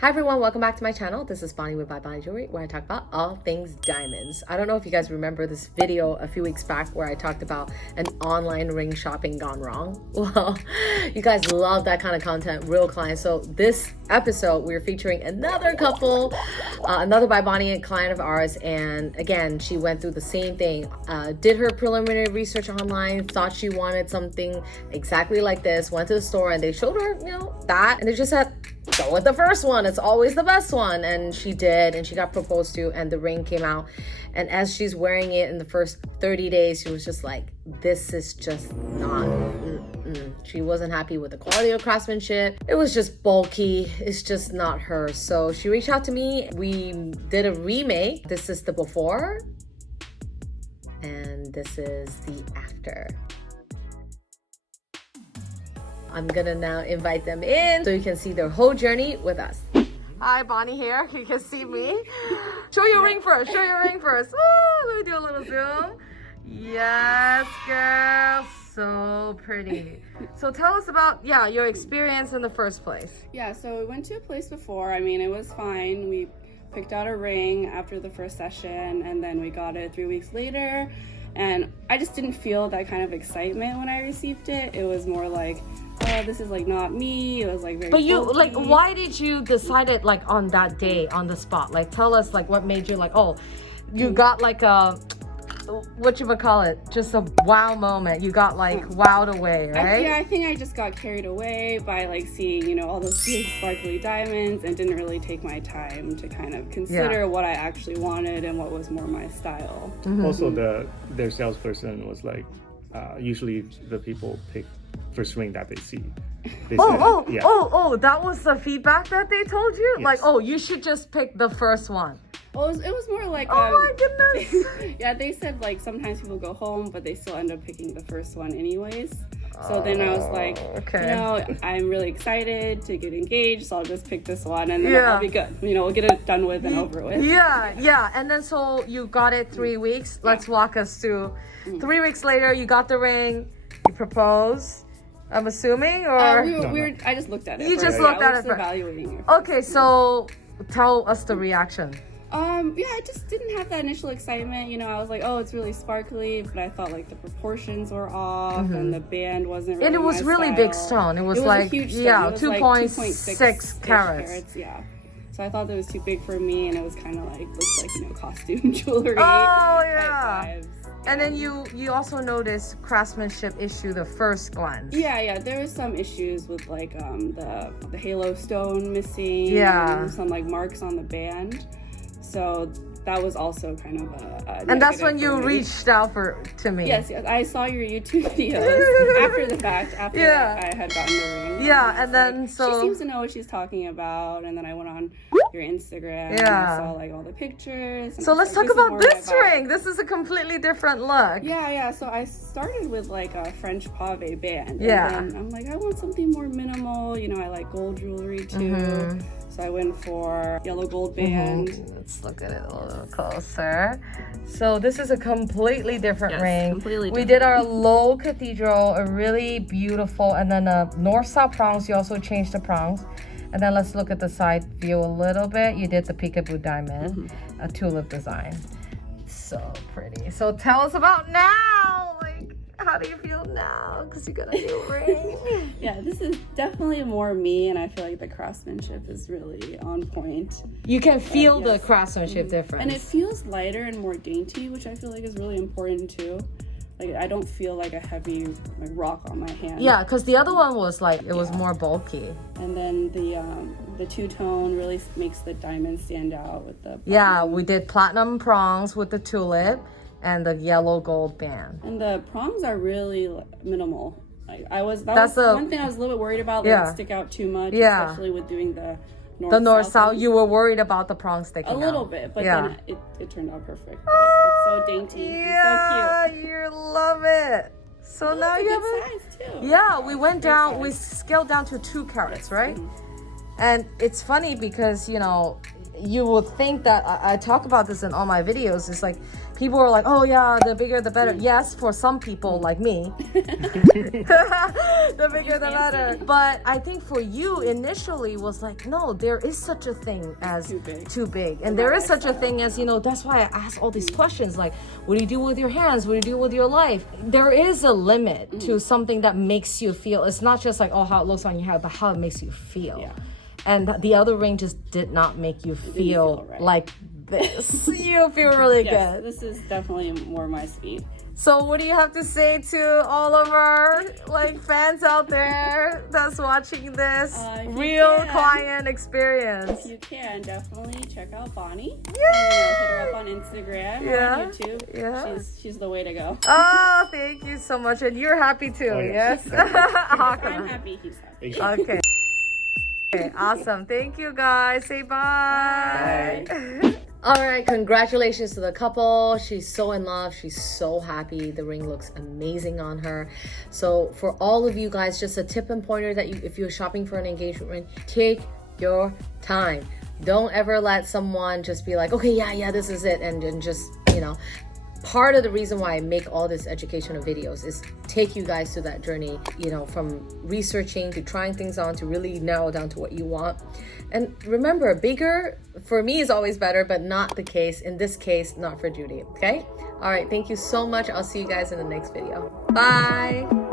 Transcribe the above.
Hi everyone, welcome back to my channel. This is Bonnie with bybonnie Jewelry, where I talk about all things diamonds. I don't know if you guys remember this video a few weeks back where I talked about an online ring shopping gone wrong. Well, you guys love that kind of content, real clients. So this episode, we're featuring another couple, another bybonnie client of ours. And again, she went through the same thing, did her preliminary research online, thought she wanted something exactly like this, went to the store and they showed her, that, and they just said, go with the first one, it's always the best one. And she did, and she got proposed to, and the ring came out. And as she's wearing it in the first 30 days, she was just like, this is just not, she wasn't happy with the quality of craftsmanship. It was just bulky, it's just not her. So she reached out to me, we did a remake. This is the before, and this is the after. I'm gonna now invite them in so you can see their whole journey with us. Hi, Bonnie here. You can see me. Show your ring first. Show your ring first. Ooh, let me do a little zoom. Yes, girl. So pretty. So tell us about, your experience in the first place. Yeah, so we went to a place before. I mean, it was fine. We picked out a ring after the first session, and then we got it 3 weeks later. And I just didn't feel that kind of excitement when I received it. It was more like, oh, this is like not me. It was like very. But you bulky. like, why did you decide it like on that day, on the spot? Like, tell us like what made you like, oh, you got like a, just a wow moment. You got like wowed away, right? I think I just got carried away by like seeing, all those big sparkly diamonds and didn't really take my time to kind of consider what I actually wanted and what was more my style. Also, their salesperson was like, usually the people pick first ring that they see. That was the feedback that they told you? Yes. Like, oh, you should just pick the first one. Well, it was more like, oh my goodness. Yeah, they said like sometimes people go home, but they still end up picking the first one anyways. So then I was like, I'm really excited to get engaged, so I'll just pick this one and then I'll be good. We'll get it done with and over with. Yeah. And then so you got it 3 weeks. Let's walk us through. 3 weeks later, you got the ring, you proposed, I'm assuming, or? I just looked at it. You just looked at it. Evaluating it. Okay, so tell us the reaction. I just didn't have that initial excitement. I was like, oh, it's really sparkly, but I thought like the proportions were off and the band wasn't really and it was my really style. big stone. It was like, a huge stone. 2.6 carats. Yeah. So I thought that was too big for me, and it was kind of like, looked like, costume jewelry. Oh, yeah. Type vibes. And then you also noticed craftsmanship issue the first glance. Yeah, there was some issues with like the halo stone missing. Yeah. And some like marks on the band. So that was also kind of a and that's when you reached out to me. Yes, I saw your YouTube videos after the fact, after I had gotten the ring. Yeah, and then like, so she seems to know what she's talking about, and then I went on your Instagram and I saw like all the pictures. And so let's talk about this ring. This is a completely different look. Yeah, so I started with like a French Pave band. Yeah. And then I'm like, I want something more minimal. I like gold jewelry too. So I went for yellow gold band. Let's look at it a little closer. So this is a completely different ring. Completely different. We did our Tulip Cathedral, a really beautiful, and then north-south prongs. You also changed the prongs. And then let's look at the side view a little bit. You did the Peekaboo Diamond, a tulip design. So pretty. So tell us about now. Like, how do you feel now? Because you got a new ring. Yeah, this is definitely more me, and I feel like the craftsmanship is really on point. You can feel the craftsmanship difference. And it feels lighter and more dainty, which I feel like is really important too. Like, I don't feel like a heavy rock on my hand. Yeah, because the other one was like, it was more bulky. And then the two-tone really makes the diamond stand out with the... Yeah, we did platinum prongs with the tulip and the yellow gold band. And the prongs are really minimal. Like, that's one thing I was a little bit worried about. They would stick out too much, especially with doing the north-south. You were worried about the prongs sticking out. A little bit, but then it turned out perfect. It's so dainty. Yeah, it's so cute. You love it. So now you have a size too. Yeah, we went down, we scaled down to 2 carats, right? And it's funny because, you would think that I talk about this in all my videos. It's like people are like, oh yeah, the bigger the better. Yes, for some people like me, the bigger the better. But I think for you initially was like, no, there is such a thing as too big. And there is such a thing as, you know, that's why I ask all these questions like, what do you do with your hands? What do you do with your life? There is a limit to something that makes you feel. It's not just like, oh, how it looks on your head, but how it makes you feel. Yeah. And the other ring just did not make you feel right. like this. You feel really good. This is definitely more my speed. So what do you have to say to all of our like fans out there that's watching this real client experience? If you can, definitely check out Bonnie. Yeah. Hit her up on Instagram or on YouTube. Yeah. She's the way to go. Oh, thank you so much. And you're happy too, yes? I'm happy, he's happy. Okay. Okay, awesome. Thank you guys. Say bye. All right, congratulations to the couple. She's so in love. She's so happy. The ring looks amazing on her. So for all of you guys, just a tip and pointer that if you're shopping for an engagement ring, take your time. Don't ever let someone just be like, okay, yeah, this is it. And just, you know, part of the reason why I make all this educational videos is take you guys through that journey, you know, from researching to trying things on to really narrow down to what you want. And remember, bigger for me is always better, but not the case. In this case, not for Judy, okay? All right, thank you so much. I'll see you guys in the next video. Bye.